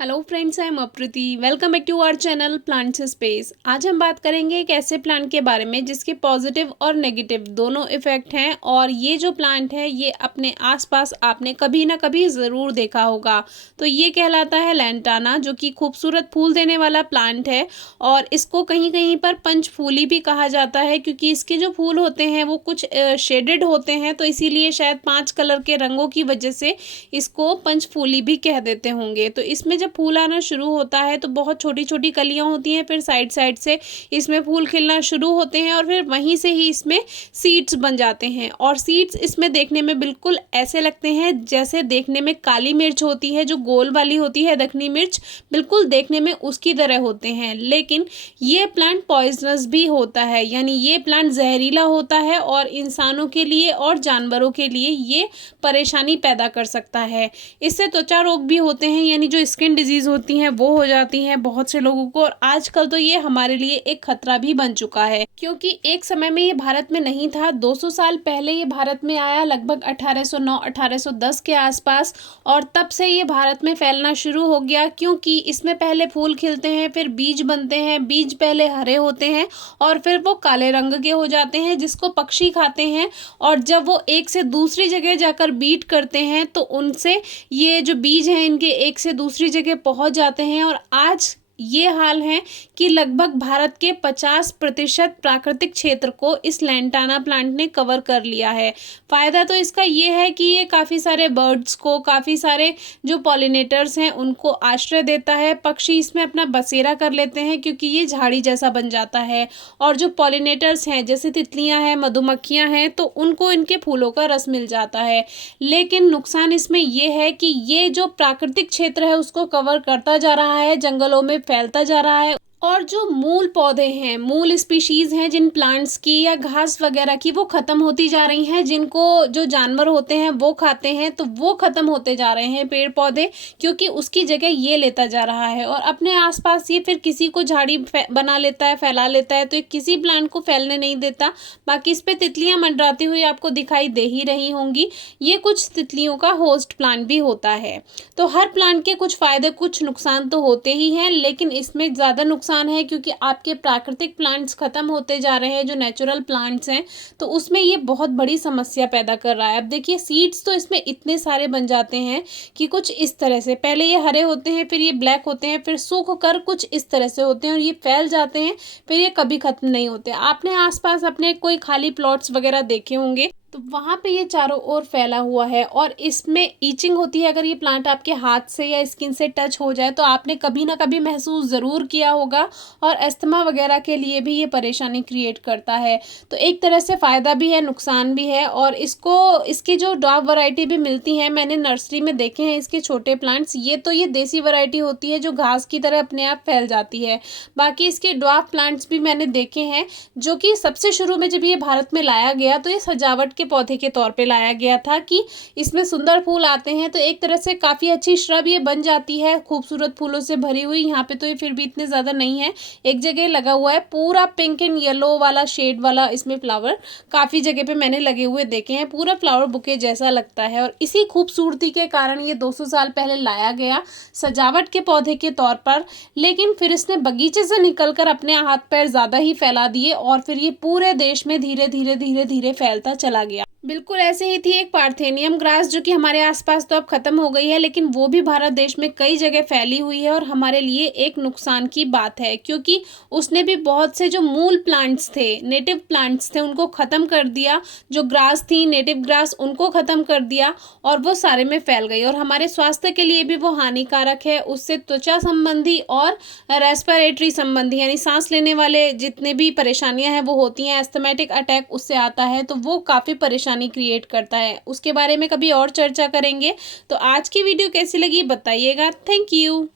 Hello friends, I am Apriti. Welcome back to our channel plants space. आज हम बात करेंगे एक ऐसे प्लांट के बारे में जिसके पॉजिटिव और नेगेटिव दोनों इफेक्ट हैं। और ये जो प्लांट है ये अपने आसपास आपने कभी ना कभी ज़रूर देखा होगा। तो ये कहलाता है लैंटाना, जो कि खूबसूरत फूल देने वाला प्लांट है। और इसको कहीं कहीं पर पंचफूली भी कहा जाता है, क्योंकि इसके जो फूल होते हैं वो कुछ शेडेड होते हैं, तो इसीलिए शायद 5 कलर के रंगों की वजह से इसको पंचफूली भी कह देते होंगे। तो इसमें जब फूल आना शुरू होता है तो बहुत छोटी छोटी कलियां होती हैं, फिर साइड साइड से इसमें फूल खिलना शुरू होते हैं और फिर वहीं से ही इसमें सीड्स बन जाते हैं। और सीड्स इसमें देखने में बिल्कुल ऐसे लगते हैं जैसे देखने में काली मिर्च होती है, जो गोल वाली होती है दखनी मिर्च, बिल्कुल देखने में उसकी तरह होते हैं। लेकिन ये प्लांट पॉइजनस भी होता है, यानी ये प्लांट जहरीला होता है और इंसानों के लिए और जानवरों के लिए ये परेशानी पैदा कर सकता है। इससे त्वचा रोग भी होते हैं, यानी जो स्किन डिजीज होती हैं वो हो जाती हैं बहुत से लोगों को। और आजकल तो ये हमारे लिए एक खतरा भी बन चुका है, क्योंकि एक समय में ये भारत में नहीं था। 200 साल पहले ये भारत में आया, लगभग 1809-1810 के आसपास। और तब से ये भारत में फैलना शुरू हो गया, क्योंकि इसमें पहले फूल खिलते हैं, फिर बीज बनते हैं। बीज पहले हरे होते हैं और फिर वो काले रंग के हो जाते हैं, जिसको पक्षी खाते हैं। और जब वो एक से दूसरी जगह जाकर बीट करते हैं तो उनसे ये जो बीज हैं इनके एक से दूसरी जगह पहुंच जाते हैं। और आज ये हाल है कि लगभग भारत के 50% प्राकृतिक क्षेत्र को इस लैंटाना प्लांट ने कवर कर लिया है। फ़ायदा तो इसका ये है कि ये काफ़ी सारे बर्ड्स को, काफ़ी सारे जो पॉलिनेटर्स हैं उनको आश्रय देता है। पक्षी इसमें अपना बसेरा कर लेते हैं, क्योंकि ये झाड़ी जैसा बन जाता है। और जो पॉलिनेटर्स हैं जैसे तितलियां हैं, मधुमक्खियां हैं, तो उनको इनके फूलों का रस मिल जाता है। लेकिन नुकसान इसमें ये है कि ये जो प्राकृतिक क्षेत्र है उसको कवर करता जा रहा है, जंगलों में फैलता जा रहा है। और जो मूल पौधे हैं, मूल स्पीशीज हैं जिन प्लांट्स की या घास वगैरह की, वो खत्म होती जा रही हैं, जिनको जो जानवर होते हैं वो खाते हैं, तो वो खत्म होते जा रहे हैं पेड़ पौधे, क्योंकि उसकी जगह ये लेता जा रहा है। और अपने आसपास ये फिर किसी को झाड़ी बना लेता है, फैला लेता है, तो ये किसी प्लांट को फैलने नहीं देता। बाकी इस पे तितलियां मंडराती हुई आपको दिखाई दे ही रही होंगी। ये कुछ तितलियों का होस्ट प्लांट भी होता है। तो हर प्लांट के कुछ फायदे कुछ नुकसान तो होते ही हैं, लेकिन इसमें ज़्यादा नुकसान है क्योंकि आपके प्राकृतिक प्लांट्स खत्म होते जा रहे हैं, जो नेचुरल प्लांट्स हैं, तो उसमें ये बहुत बड़ी समस्या पैदा कर रहा है। अब देखिए, सीड्स तो इसमें इतने सारे बन जाते हैं कि कुछ इस तरह से, पहले ये हरे होते हैं, फिर ये ब्लैक होते हैं, फिर सूख कर कुछ इस तरह से होते हैं और ये फैल जाते हैं, फिर ये कभी खत्म नहीं होते। आपने आसपास अपने कोई खाली प्लॉट्स वगैरह देखे होंगे, तो वहाँ पे ये चारों ओर फैला हुआ है और इसमें ईचिंग होती है। अगर ये प्लांट आपके हाथ से या स्किन से टच हो जाए तो आपने कभी ना कभी महसूस ज़रूर किया होगा। और अस्थमा वगैरह के लिए भी ये परेशानी क्रिएट करता है। तो एक तरह से फ़ायदा भी है, नुकसान भी है। और इसको, इसकी जो ड्वार्फ वैरायटी भी मिलती है, मैंने नर्सरी में देखे हैं इसके छोटे प्लांट्स। ये देसी वैरायटी होती है जो घास की तरह अपने आप फैल जाती है। बाकी इसके ड्वार्फ प्लांट्स भी मैंने देखे हैं, जो कि सबसे शुरू में जब ये भारत में लाया गया तो ये सजावट के पौधे के तौर पे लाया गया था कि इसमें सुंदर फूल आते हैं, तो एक तरह से काफ़ी अच्छी श्रब ये बन जाती है, खूबसूरत फूलों से भरी हुई। यहाँ पे तो ये फिर भी इतने ज़्यादा नहीं है। एक जगह लगा हुआ है पूरा पिंक एंड येलो वाला शेड वाला, इसमें फ्लावर काफ़ी जगह पे मैंने लगे हुए देखे हैं, पूरा फ्लावर बुके जैसा लगता है। और इसी खूबसूरती के कारण ये 200 साल पहले लाया गया सजावट के पौधे के तौर पर। लेकिन फिर इसने बगीचे से निकलकर अपने हाथ पैर ज़्यादा ही फैला दिए और फिर ये पूरे देश में धीरे धीरे धीरे धीरे फैलता चला गया। बिल्कुल ऐसे ही थी एक पार्थेनियम ग्रास, जो कि हमारे आसपास तो अब खत्म हो गई है, लेकिन वो भी भारत देश में कई जगह फैली हुई है। और हमारे लिए एक नुकसान की बात है, क्योंकि उसने भी बहुत से जो मूल प्लांट्स थे, नेटिव प्लांट्स थे, उनको ख़त्म कर दिया। जो ग्रास थी, नेटिव ग्रास, उनको ख़त्म कर दिया और वो सारे में फैल गई। और हमारे स्वास्थ्य के लिए भी वो हानिकारक है। उससे त्वचा संबंधी और रेस्पिरेटरी संबंधी, यानी सांस लेने वाले जितने भी परेशानियां हैं वो होती हैं। एस्थमेटिक अटैक उससे आता है, तो वो काफ़ी परेशानी क्रिएट करता है। उसके बारे में कभी और चर्चा करेंगे। तो आज की वीडियो कैसी लगी बताइएगा। Thank you.